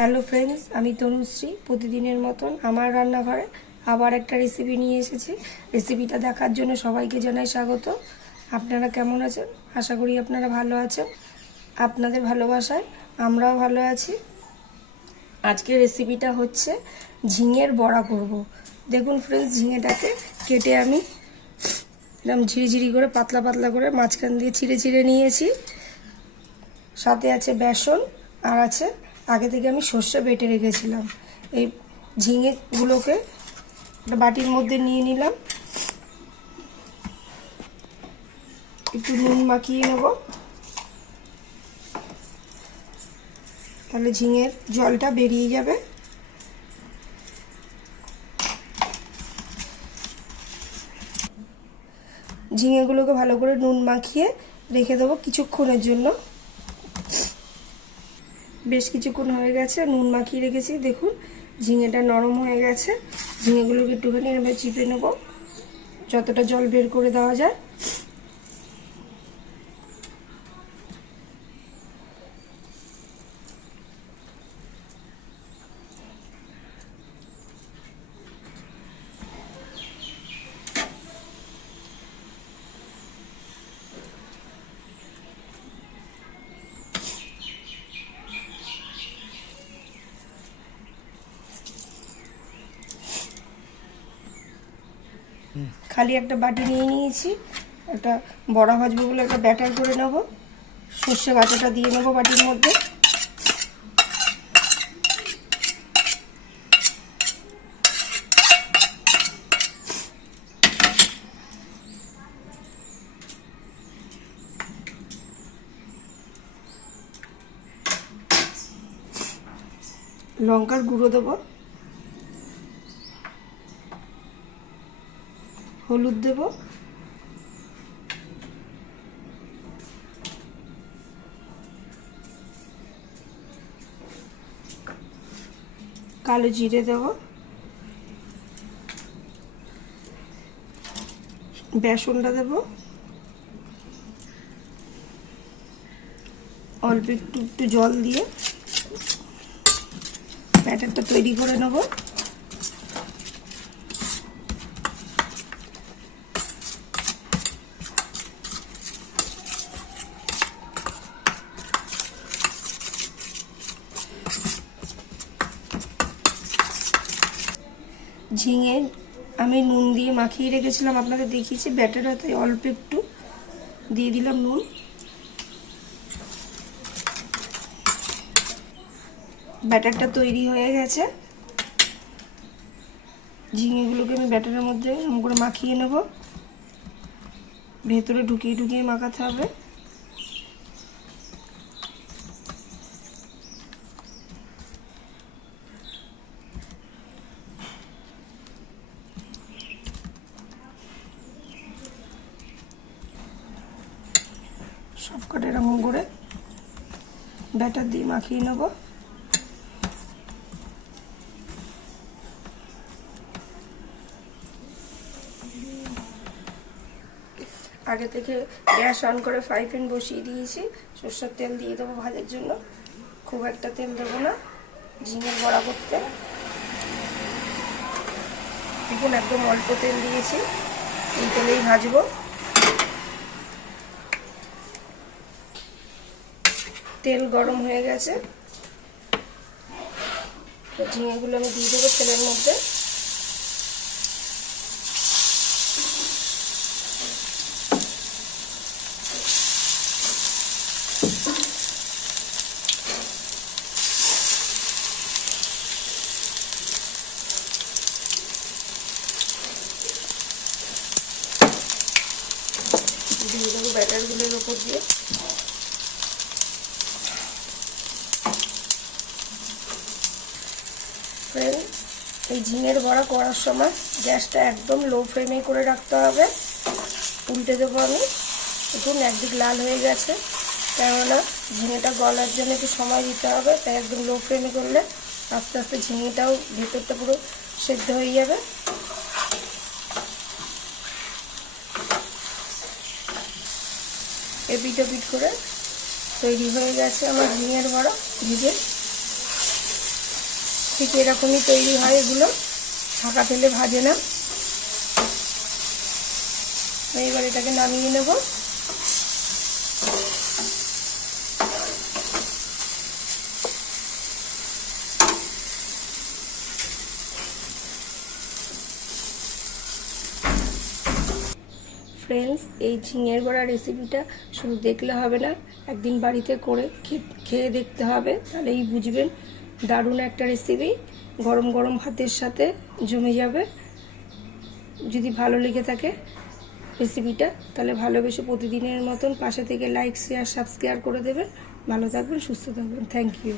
Hello friends আমি তনুশ্রী। প্রতিদিনের মতন আমার রান্নাঘরে আবার একটা রেসিপি নিয়ে এসেছি। রেসিপিটা দেখার জন্য সবাইকে জানাই স্বাগত। আপনারা কেমন আছেন? আশা করি আপনারা ভালো আছেন। আপনাদের ভালোবাসায় আমরাও ভালো আছি। আজকের রেসিপিটা হচ্ছে ঝিঙের বড়া করব। দেখুন ফ্রেন্ডস ঝিঙেটাকে কেটে আমি এরকম ঝিরিঝিরি করে, পাতলা পাতলা করে মাঝখান দিয়ে ছিঁড়ে ছিঁড়ে নিয়েছি। সাথে আছে বেসন আর আছে আগে থেকে আমি সর্ষে বেটে রেখেছিলাম। এই ঝিঙেগুলোকে একটা বাটির মধ্যে নিয়ে নিলাম। একটু নুন মাখিয়ে নেব। তাহলে ঝিঙের জলটা বেরিয়ে যাবে। ঝিঙেগুলোকে ভালো করে নুন মাখিয়ে রেখে দেবো কিছুক্ষণের জন্য। বেশ কিছুক্ষণ হয়ে গেছে, নুন মাখিয়ে রেখেছি, দেখুন, ঝিঙেটা নরম হয়ে গেছে। ঝিঙেগুলোকে একটুখানি এভাবে চিপে নেব, যতটা জল বের করে দেওয়া যায়। খালি একটা বাটি নিয়ে নিয়েছি, একটা বড়া ভাজবো বলে একটা ব্যাটার করে নেব, সর্ষে বাটাটা দিয়ে নেব বাটির মধ্যে। লঙ্কার গুঁড়ো দেবো। হলুদ দেব। কালো জিরে দেব। বেসনটা দেব। অল্প একটু একটু জল দিয়ে ব্যাটারটা তৈরি করে নেব। ঝিঙে, আমি নুন দিয়ে মাখিয়ে রেখেছিলাম। আপনাদের দেখিয়েছি, ব্যাটারে তাই অল্প একটু দিয়ে দিলাম নুন। ব্যাটারটা তৈরি হয়ে গেছে। ঝিঙেগুলোকে আমি ব্যাটারের মধ্যে করে মাখিয়ে নেব। ভেতরে ঢুকিয়ে ঢুকিয়ে মাখাতে হবে। সব এরকম করে ব্যাটার দিয়ে মাখিয়ে নেব। আগে থেকে গ্যাস অন করে ফ্রাই প্যান বসিয়ে দিয়েছি। সর্ষের তেল দিয়ে দেবো ভাজার জন্য। খুব একটা তেল দেবো না ঝিঙে বড়া করতে। দেখুন, একদম অল্প তেল দিয়েছি। এই তেলেই ভাজবো। তেল গরম হয়ে গেছে। তো ঝিঙেগুলো আমি দিয়ে দেবো তেলের মধ্যে। দিয়ে দেবো ব্যাটারগুলোর ওপর দিয়ে। ফ্রেন্ড এই ঝিঙের বড়া করার সময় গ্যাসটা একদম লো ফ্লেমে করে রাখতে হবে। উল্টে দেবো আমি। দেখুন, একদিক লাল হয়ে গেছে। কেননা ঝিঙেটা গলার জন্য একটু সময় দিতে হবে, তাই একদম লো ফ্লেমে করলে আস্তে আস্তে ঝিঙেটাও ভেতরটা পুরো সেদ্ধ হয়ে যাবে। এপিট ওপিট করে তৈরি হয়ে গেছে আমার ঝিঙের বড়া। ভিজে ঠিক এরকমই তৈরি হয় এগুলো। ঢাকা ফেলে ভাজে না। এইবার এটাকে নামিয়ে নেব। ফ্রেন্ডস এই ঝিঙের বড়া রেসিপিটা শুধু দেখলে হবে না, একদিন বাড়িতে করে খেয়ে দেখতে হবে, তাহলেই বুঝবেন দারুণ একটা রেসিপি গরম গরম ভাতের সাথে জমে যাবে। যদি ভালো লেগে থাকে রেসিপিটা তাহলে ভালোবেসে প্রতিদিনের মতন পাশে থেকে লাইক শেয়ার সাবস্ক্রাইব করে দেবেন। ভালো থাকবেন, সুস্থ থাকবেন। Thank you